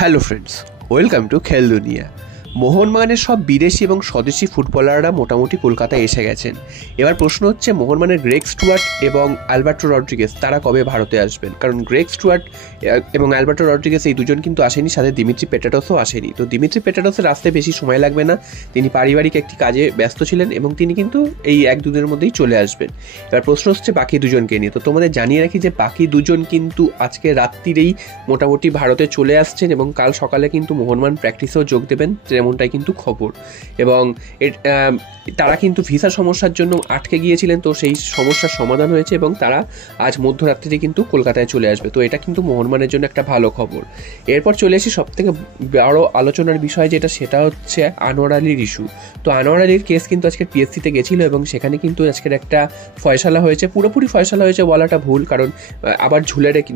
Hello friends, welcome to খেল দুনিয়া। মোহনবাগানের সব বিদেশি এবং স্বদেশি ফুটবলাররা মোটামুটি কলকাতায় এসে গেছেন। এবার প্রশ্ন হচ্ছে মোহনবাগানের গ্রেগ স্টুয়ার্ট এবং অ্যালবার্টো রড্রিগেজ তারা কবে ভারতে আসবেন, কারণ গ্রেগ স্টুয়ার্ট এবং অ্যালবার্টো রড্রিগেজ এই দুজন কিন্তু আসেনি, সাথে দিমিত্রি পেটাটোসও আসেনি। তো দিমিত্রি পেটাটোসের আসতে বেশি সময় লাগবে না, তিনি পারিবারিক একটি কাজে ব্যস্ত ছিলেন এবং তিনি কিন্তু এই এক দুদিনের মধ্যেই চলে আসবেন। এবার প্রশ্ন হচ্ছে বাকি দুজনকে নিয়ে। তো তোমাদের জানিয়ে রাখি যে বাকি দুজন কিন্তু আজকে রাত্রিরেই মোটামুটি ভারতে চলে আসছেন এবং কাল সকালে কিন্তু মোহনবাগান প্র্যাকটিসেও যোগ দেবেন, যেমনটাই কিন্তু খবর। এবং তারা কিন্তু ভিসা সমস্যার জন্য আটকে গিয়েছিলেন, তো সেই সমস্যার সমাধান হয়েছে এবং তারা আজ মধ্যরাত্রিতে কিন্তু কলকাতায় চলে আসবে। তো এটা কিন্তু মোহনবাগানের জন্য একটা ভালো খবর। এরপর চলে আসি সবথেকে বড় আলোচনার বিষয় যেটা, সেটা হচ্ছে আনোয়ার আলীর ইস্যু। তো আনোয়ার আলীর কেস কিন্তু আজকে পিএসসিতে গেছিলো এবং সেখানে কিন্তু আজকের একটা ফয়সালা হয়েছে। পুরোপুরি ফয়সালা হয়েছে বলাটা ভুল, কারণ আবার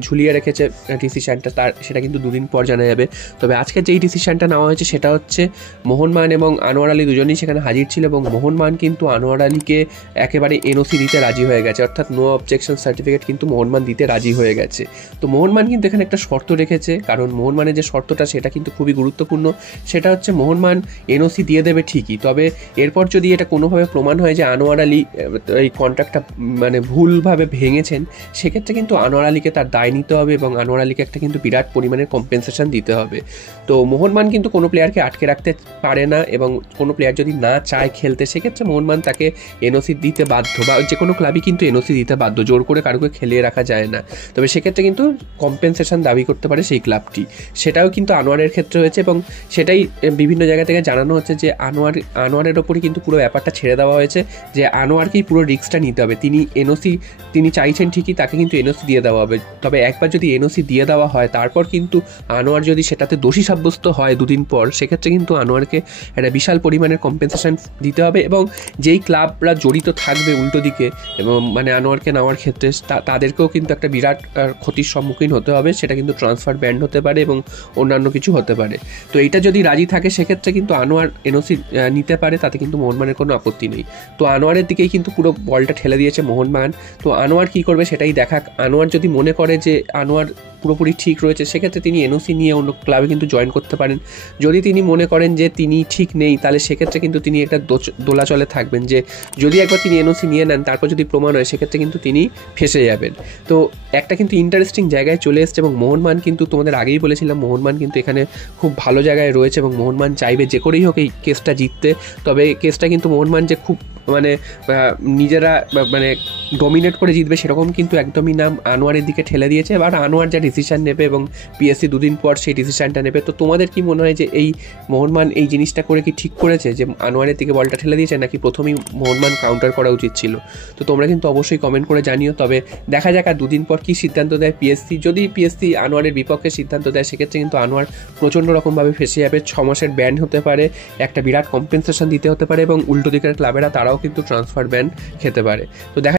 ঝুলিয়ে রেখেছে ডিসিশনটা, সেটা কিন্তু দুদিন পর জানা যাবে। তবে আজকে যেই ডিসিশনটা নেওয়া হয়েছে সেটা হচ্ছে মোহনবাগান এবং আনোয়ার আলী দুজনেই সেখানে হাজির ছিল এবং মোহনবাগান কিন্তু আনোয়ার আলীকে একেবারে এনওসি দিতে রাজি হয়ে গেছে, অর্থাৎ নো অবজেকশন সার্টিফিকেট কিন্তু মোহনবাগান দিতে রাজি হয়ে গেছে। তো মোহনবাগান কিন্তু এখানে একটা শর্ত রেখেছে, কারণ মোহনবাগানের যে শর্তটা সেটা কিন্তু খুবই গুরুত্বপূর্ণ। সেটা হচ্ছে মোহনবাগান এনওসি দিয়ে দেবে ঠিকই, তবে এরপর যদি এটা কোনোভাবে প্রমাণ হয় যে আনোয়ার আলী এই কন্ট্রাক্টটা ভুলভাবে ভেঙেছেন, সেক্ষেত্রে কিন্তু আনোয়ার আলীকে তার দায় নিতে হবে এবং আনোয়ার আলীকে একটা কিন্তু বিরাট পরিমাণের কম্পেনসেশন দিতে হবে। তো মোহনবাগান কিন্তু কোনো প্লেয়ারকে আটকে রাখতে পারে না এবং কোনো প্লেয়ার যদি না চায় খেলতে, সেক্ষেত্রে মোহনবাগান তাকে এনওসি দিতে বাধ্য, বা যে কোনো ক্লাবই কিন্তু এনওসি দিতে বাধ্য, জোর করে কারোকে খেলিয়ে রাখা যায় না। তবে সেক্ষেত্রে কিন্তু কম্পেনসেশন দাবি করতে পারে সেই ক্লাবটি। সেটাও কিন্তু আনোয়ারের ক্ষেত্রে হয়েছে এবং সেটাই বিভিন্ন জায়গা থেকে জানানো হচ্ছে যে আনোয়ারের ওপরই কিন্তু পুরো ব্যাপারটা ছেড়ে দেওয়া হয়েছে, যে আনোয়ারকেই পুরো রিস্কটা নিতে হবে। তিনি চাইছেন ঠিকই, তাকে কিন্তু এনওসি দিয়ে দেওয়া হবে। তবে একবার যদি এনওসি দিয়ে দেওয়া হয়, তারপর কিন্তু আনোয়ার যদি সেটাতে দোষী সাব্যস্ত হয় দুদিন পর, সেক্ষেত্রে কিন্তু আনোয়ারকে একটা বিশাল পরিমাণের কম্পেনসেশন দিতে হবে এবং যেই ক্লাবরা জড়িত থাকবে উল্টো দিকে এবং আনোয়ারকে নেওয়ার ক্ষেত্রে তাদেরকেও কিন্তু একটা বিরাট ক্ষতির সম্মুখীন হতে হবে। সেটা কিন্তু ট্রান্সফার ব্যান্ড হতে পারে এবং অন্যান্য কিছু হতে পারে। তো এইটা যদি রাজি থাকে, সেক্ষেত্রে কিন্তু আনোয়ার এনওসি নিতে পারে, তাতে কিন্তু মোহনবাগানের কোনো আপত্তি নেই। তো আনোয়ারের দিকেই কিন্তু পুরো বলটা ঠেলে দিয়েছে মোহনবাগান। তো আনোয়ার কী করবে সেটাই দেখাক। আনোয়ার যদি মনে করে যে আনোয়ার পুরোপুরি ঠিক রয়েছে, সেক্ষেত্রে তিনি এনওসি নিয়ে অন্য ক্লাবে কিন্তু জয়েন করতে পারেন। যদি তিনি মনে করেন যে তিনি ঠিক নেই, তাহলে সেক্ষেত্রে কিন্তু তিনি একটা দোলাচলে থাকবেন, যে যদি একবার তিনি এনওসি নিয়ে নেন, তারপর যদি প্রমাণ হয়, সেক্ষেত্রে কিন্তু তিনি ফেঁসে যাবেন। তো একটা কিন্তু ইন্টারেস্টিং জায়গায় চলে এসছে এবং মোহনবাগান কিন্তু তোমাদের আগেই বলেছিলাম, মোহনবাগান কিন্তু এখানে খুব ভালো জায়গায় রয়েছে এবং মোহনবাগান চাইবে যে করেই হোক এই কেসটা জিততে। তবে কেসটা কিন্তু মোহনবাগান যে খুব নিজেরা ডমিনেট করে জিতবে সেরকম কিন্তু একদমই নাম আনোয়ারের দিকে ঠেলে দিয়েছে। এবার আনোয়ার যা ডিসিশন নেবে এবং পিএসসি দুদিন পর সেই ডিসিশনটা নেবে। তো তোমাদের কি মনে হয় যে এই মোহনবাগান এই জিনিসটা করে কি ঠিক করেছে, যে আনোয়ারের দিকে বলটা ঠেলে দিয়েছে, নাকি প্রথমেই মোহনবাগান কাউন্টার করা উচিত ছিল? তো তোমরা কিন্তু অবশ্যই কমেন্ট করে জানিও। তবে দেখা যাক আর দুদিন পর কী সিদ্ধান্ত দেয় পিএসসি। যদি পিএসসি আনোয়ারের বিপক্ষে সিদ্ধান্ত দেয়, সেক্ষেত্রে কিন্তু আনোয়ার প্রচণ্ড রকমভাবে ফেঁসে যাবে, 6 মাসের ব্যান হতে পারে, একটা বিরাট কম্পেনসেশন দিতে হতে পারে এবং উল্টো দিকের ক্লাবেরা তারাও কিন্তু ট্রান্সফার ব্যান খেতে পারে। তো দেখা